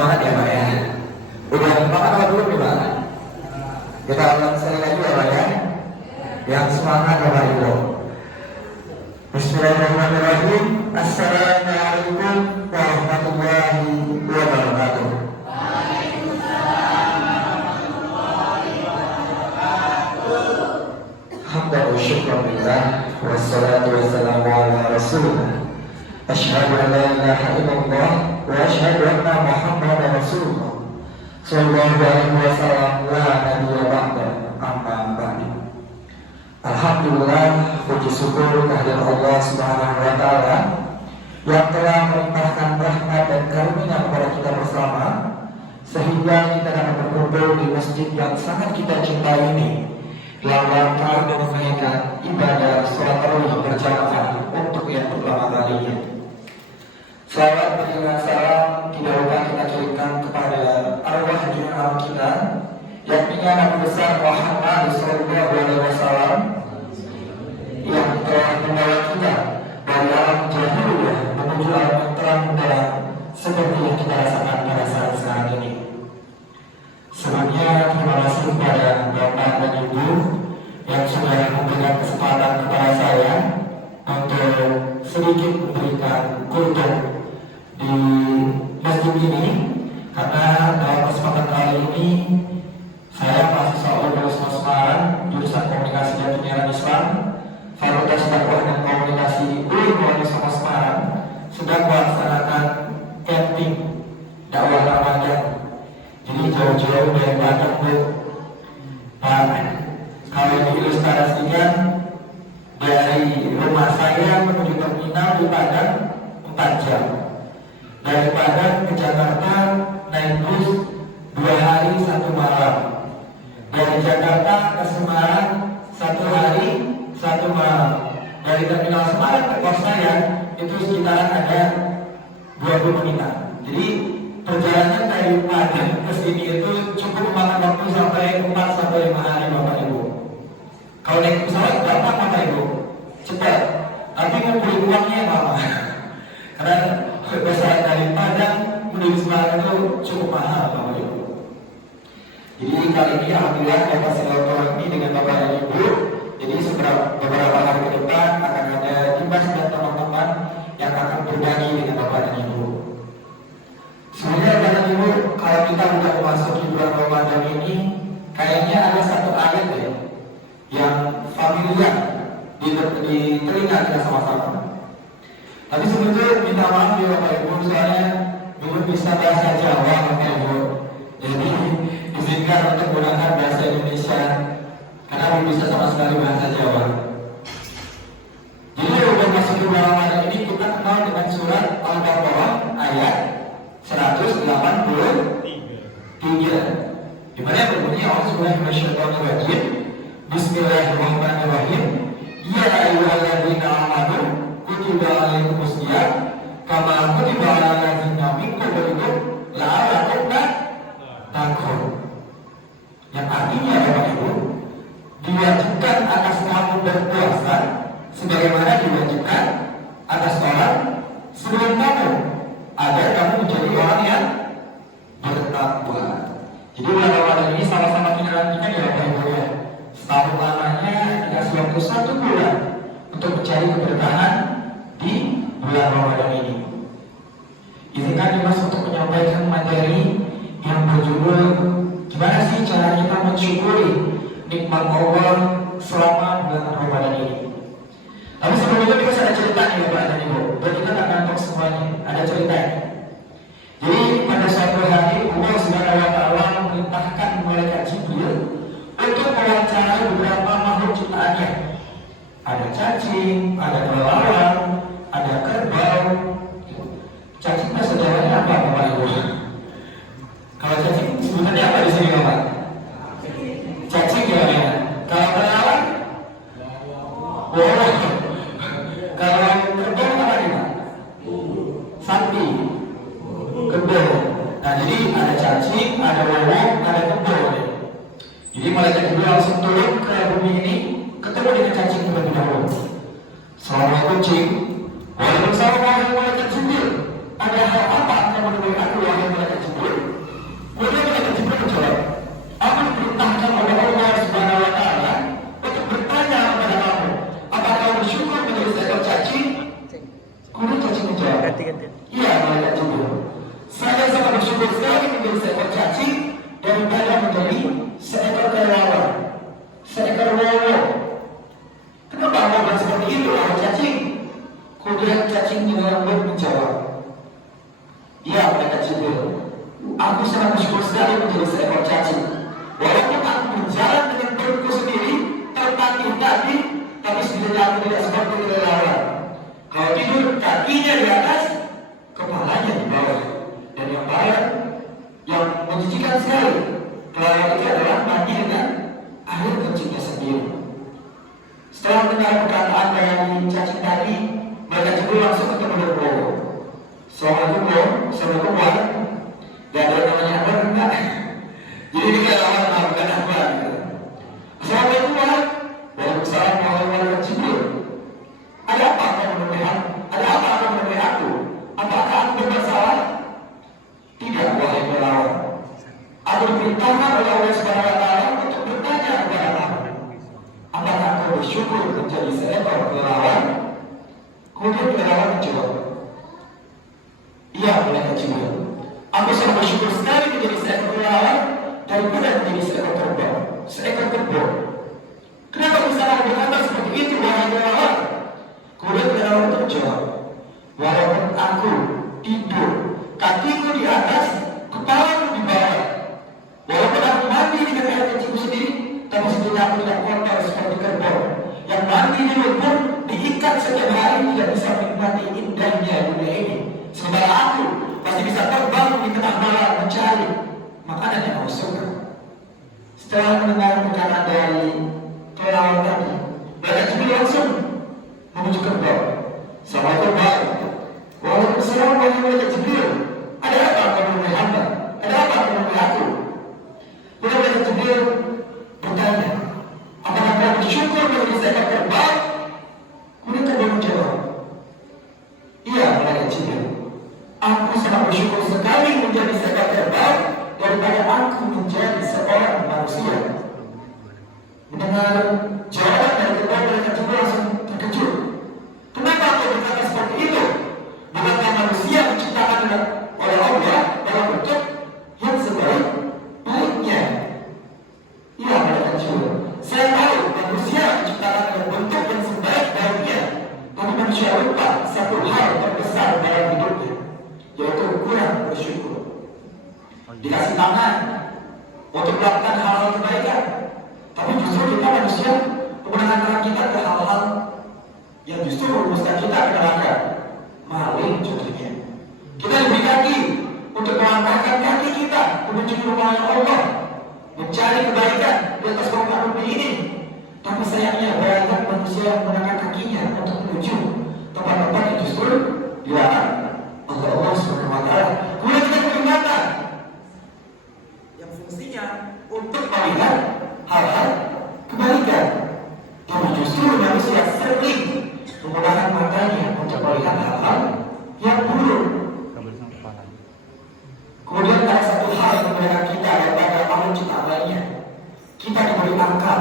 semangat ya Pak ya. Udah semangat apa belum nih Pak? Kita ulang sekali lagi ya Pak ya. Yang semangat ya Pak Ibu. Bismillahirrahmanirrahim. Assalamualaikum warahmatullahi wabarakatuh. Hamdan wa syukran lillah. Wassalatu wassalamu ala rasulillah. Asyhadu an la ilaha illallah wa asyhadu anna Muhammadar Rasulullah. Sallallahu alaihi wasallam la nabiyya ba'da. Amma ba'du. Alhamdulillah, puji syukur kehadirat Allah Subhanahu wa taala yang telah melimpahkan rahmat dan karunia kepada kita bersama sehingga kita dapat berkumpul di masjid yang sangat kita cintai ini dalam rangka menunaikan ibadah sholat tarawih berjamaah untuk yang pertama kalinya. Salawat dan salam tidak lupa kita kirimkan kepada arwah junjungan kita, yakni Nabi besar Muhammad sallallahu alaihi wasallam yang telah membawa kita dari alam jahiliyah menuju alam yang terang benderang seperti yang kita rasakan pada saat ini. Sebelumnya terima kasih kepada Bapak dan Ibu yang sudah memberikan kesempatan kepada saya untuk sedikit memberikan kultur di masjid ini, karena dalam kesempatan kali ini saya mahasiswa Universitas Semarang jurusan Komunikasi dan Penyiaran Islam, Fakultas Dakwah dan Komunikasi Universitas Semarang sedang melaksanakan camping dakwah Ramadan. Jadi jauh-jauh dari Padang Bu. Kalau diilustrasikan dari rumah saya menuju terminal di Padang 4 jam. Dari Padang ke Jakarta naik bus 2 hari 1 malam. Dari Jakarta ke Semarang 1 hari 1 malam. Dari terminal Semarang ke kos saya itu sekitaran ada 20 menitan. Jadi perjalanan dari Padang ke sini itu cukup memakan waktu sampai 4 sampai 5 hari Bapak Ibu. Kalau naik pesawat gampang Bapak Ibu, cepat. Tapi ngumpulin uangnya lama. Karena pesawat dari Padang menuju Semarang itu cukup mahal Bapak Ibu. Jadi kali ini alhamdulillah dapat silaturahmi dengan Bapak dan Ibu. Jadi beberapa hari ke depan akan ada Dimas dan teman-teman yang akan berbagi dengan Bapak dan Ibu. Sebenarnya Bapak dan Ibu, kalau kita sudah memasuki bulan Ramadan ini, kayaknya ada satu ayat ya yang familiar di telinga kita sama-sama. Tapi sebetulnya minta maaf ya Bapak Ibu, soalnya belum bisa bahasa Jawa Bapak Ibu. Jadi izinkan untuk menggunakan bahasa Indonesia karena belum bisa sama sekali bahasa Jawa. Jadi udah masuk ke bulan Ramadan ini kita kenal dengan surat Al-Baqarah ayat 183, di mana berbunyi A'udzubillahi minasyaitonir rajim. Bismillahirrahmanirrahim. Ya ayyuhalladzina amanu kutiba alaikumus shiyam kama kutiba alal ladzina min qablikum la'allakum tattaqun. Yang artinya Bapak Ibu, diwajibkan atas kamu berpuasa sebagaimana diwajibkan atas orang sebelum kamu, agar kamu menjadi orang yang bertakwa. Jadi bulan Ramadan ini sama-sama kita nantikan ya Bapak Ibu ya. Setahun lamanya dikasih waktu 1 bulan untuk mencari keberkahan di bulan Ramadan ini. Izinkan Dimas untuk menyampaikan materi yang berjudul gimana sih cara kita mensyukuri nikmat Allah selama bulan Ramadan ini. Tapi sebelum itu kita ada cerita nih Bapak dan Ibu, dan kita akan nonton semuanya. Ada cerita. Jadi pada suatu hari Allah Subhanahu wa taala memerintahkan malaikat Jibril untuk mewawancarai beberapa makhluk ciptaannya. Ada cacing, ada kelelawar, ada kerbau. Cacing itu sebenarnya apa Bapak Ibu? Kalau cacing sebenarnya apa di sini Bapak? Cacing ya. Kalau kelelawar? Oh. Kalau kerbau apa nih Pak? Sapi. Kerbau. Nah jadi ada cacing, ada wawang, ada kerbau. Jadi malaikat Jibril langsung turun ke bumi ini, ketemu dengan cacing terlebih dahulu. Assalamualaikum cing. Waalaikumsalam wahai malaikat Jibril. Ada hal apa yang menemui aku wahai malaikat Jibril? Kemudian cacing dengan lembut menjawab, "Ya, malaikat Jibril, aku sangat bersyukur sekali menjadi seekor cacing. Walaupun aku berjalan dengan perutku sendiri, tertatih-tatih, tapi sebenarnya aku tidak seperti kelelawar. Kalau tidur, kakinya di atas, kepalanya di bawah. Dan yang paling yang menjijikan sekali, kelelawar itu adalah mandi dengan air kencingnya sendiri." Setelah mendengar perkataan dari cacing tadi, malaikat Jibril langsung ketemu dengan Bowo. "Assalamualaikum Bowo, assalamualaikum Bowo." Gak ada yang namanya apa enggak. Jadi ini kayak lawan melakukan apa gitu. "Assalamualaikum Bowo." "Waalaikumsalam warahmatullahi Jibril. Ada apa kamu menemui aku? Ada apa kamu menemui aku? Apakah aku berbuat salah?" "Tidak, wahai kelelawar. Aku diperintahkan oleh Allah Subhanahu wa Ta'ala untuk bertanya kepada kamu, apakah kau bersyukur menjadi seekor kelelawar?" Kemudian kelelawar menjawab, "Iya, malaikat Jibril. Aku sangat bersyukur sekali menjadi seekor kelelawar daripada menjadi seekor kerbau, seekor kebo. Kenapa bisa kamu berkata seperti itu, wahai kelelawar?" Kemudian kelelawar itu menjawab, "Walaupun aku tidur, kakiku di atas, kepalaku di bawah. Walaupun aku mandi dengan air kecilku sendiri, tapi sebenarnya aku tidak kotor seperti kerbau yang mandi di lumpur, diikat setiap hari, tidak bisa menikmati indahnya dunia ini. Sementara aku masih bisa terbang di tengah malam mencari makanan yang aku suka." Setelah mendengar perkataan dari kelelawar tadi, malaikat Jibril langsung menuju kerbau. "Assalamualaikum warahmatullahi wabarakatuh." "Waalaikumsalam warahmatullahi wabarakatuh. Ada apa kamu menemui hamba? Ada apa kamu menemui aku?" Kemudian malaikat Jibril bertanya, "Apakah kamu bersyukur menjadi seekor kerbau?" Kemudian kerbau menjawab, "Iya, malaikat Jibril. Aku sangat bersyukur sekali menjadi seekor kerbau daripada aku menjadi seorang manusia." Mendengar jawaban dari kerbau, malaikat Jibril langsung terkejut. "Kenapa kau berkata seperti itu? Bukankah manusia diciptakan oleh Allah dalam bentuk yang sebaik-baiknya?" "Iya, malaikat Jibril. Saya tahu manusia diciptakan dalam bentuk yang sebaik-baiknya, tapi manusia lupa satu hal terbesar dalam hidupnya, yaitu kurang bersyukur. Dikasih tangan untuk melakukan hal-hal kebaikan, tapi justru kita manusia menggunakan tangan kita ke hal-hal yang justru merumuskan kita ke neraka. Maling contohnya. Kita diberi kaki untuk melangkahkan kaki kita menuju rumahnya Allah, mencari kebaikan di atas muka bumi ini. Tapi sayangnya banyak manusia yang menggunakan kakinya untuk menuju tempat-tempat yang justru dilarang oleh Allah Subhanahu wa Ta'ala. Kemudian kita menggunakan yang fungsinya untuk melihat hal-hal kebaikan, tapi justru manusia sering menggunakan matanya untuk melihat hal-hal yang buruk. Kemudian ada satu hal yang membedakan kita daripada makhluk ciptaan lainnya. Kita diberi akal,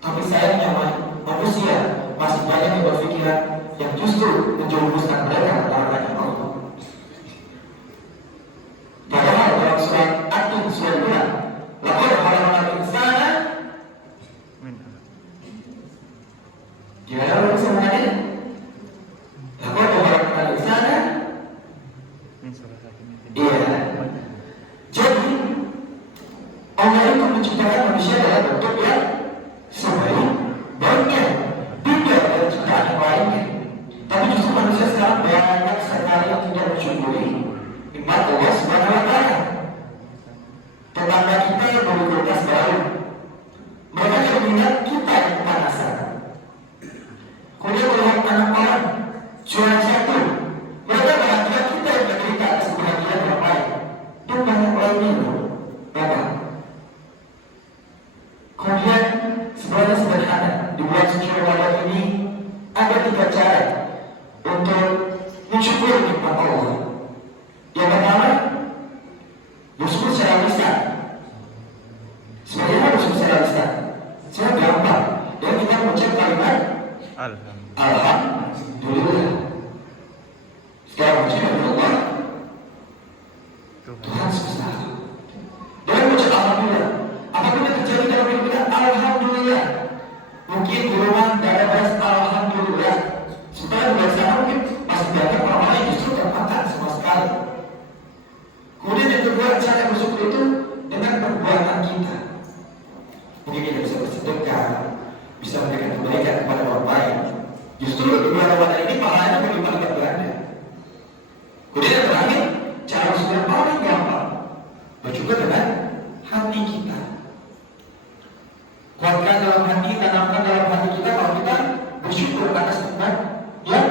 tapi sayangnya manusia masih banyak yang berpikiran yang justru menjerumuskan mereka ke neraka Allah. Padahal dalam surat At-Tin surat 2, "Laqad khalaqnal insana." Gimana semuanya? "Laqad khalaqnal insana." Iya. Jadi Allah itu menciptakan manusia dalam bentuk yang sebaik-baiknya, beda dari ciptaan yang lainnya. Tapi justru manusia sekarang banyak sekali yang tidak mensyukuri nikmat Allah Subhanahu wa Ta'ala. Tetangga kita yang baru kulkas baru, mereka yang melihat kita yang kepanasan. Kemudian melihat anak orang jualan jatuh, mereka bahagia kita yang menderita atas kebahagiaan orang lain. Dan banyak lainnya loh, Bapak. Kemudian sebenarnya sederhana, di bulan suci Ramadan ini ada 3 cara untuk mensyukuri nikmat Allah. Yang pertama, bersyukur secara lisan. Sebenarnya bersyukur secara lisan sangat gampang. Dan kita mengucap kalimat Alhamdulillah. Setelah mengucap Allah, Tuhan semesta. Dan mengucap Alhamdulillah. Apabila terjadi dalam hidup kita, Alhamdulillah. Mungkin di rumah tidak ada bahas Alhamdulillah. Setelah di sana Justru di bulan Ramadan ini pahalanya berlipat-lipat ganda. Kemudian yang terakhir, cara yang paling gampang berjumpa dengan hati kita. Kuatkan dalam hati, tanamkan dalam hati kita kalau kita bersyukur atas nikmat yang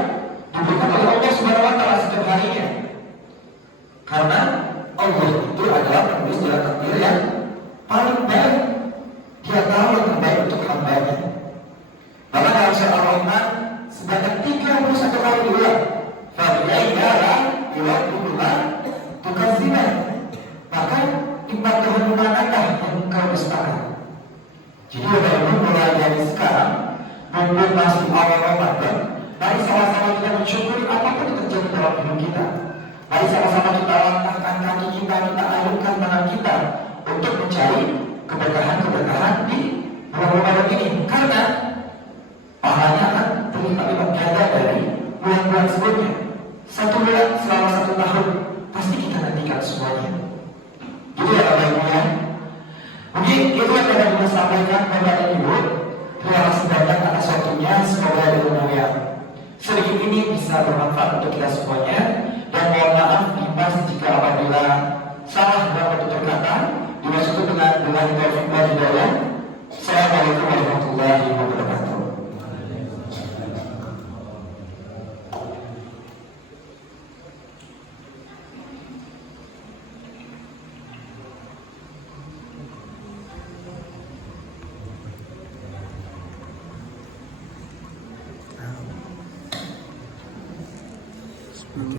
diberikan oleh Allah Subhanahu wa taala setiap harinya. Karena Allah itu adalah penulis jalan takdir yang paling baik. Dia tahu yang terbaik untuk hamba-Nya. Maka dalam surah Al-Rahman sebanyak 31 kali diulang. Fa'idaiha yuradduha tukadziban. Maka nikmat Tuhan manakah yang engkau dustakan? Jadi Bapak-Ibu mulai dari sekarang, mumpung masih awal Ramadan, mari sama-sama kita mensyukuri apapun yang terjadi dalam hidup kita. Mari sama-sama kita langkahkan kaki kita, kita ayunkan tangan kita untuk mencari keberkahan-keberkahan di bulan Ramadan ini. Karena pahalanya akan berlipat-lipat ganda dari bulan-bulan sebelumnya. 1 bulan selama 1 tahun pasti kita nantikan semuanya. Gitu ya Bapak-Ibu ya. Mungkin itu yang dapat kita sampaikan Bapak dan Ibu. Terima kasih banyak atas waktunya. Semoga ilmu yang sedikit ini bisa bermanfaat untuk kita semuanya. Dan mohon maaf Dimas jika apabila salah dalam tutur kata dimaksud dengan taufiq wal hidayah. Assalamualaikum warahmatullahi wabarakatuh.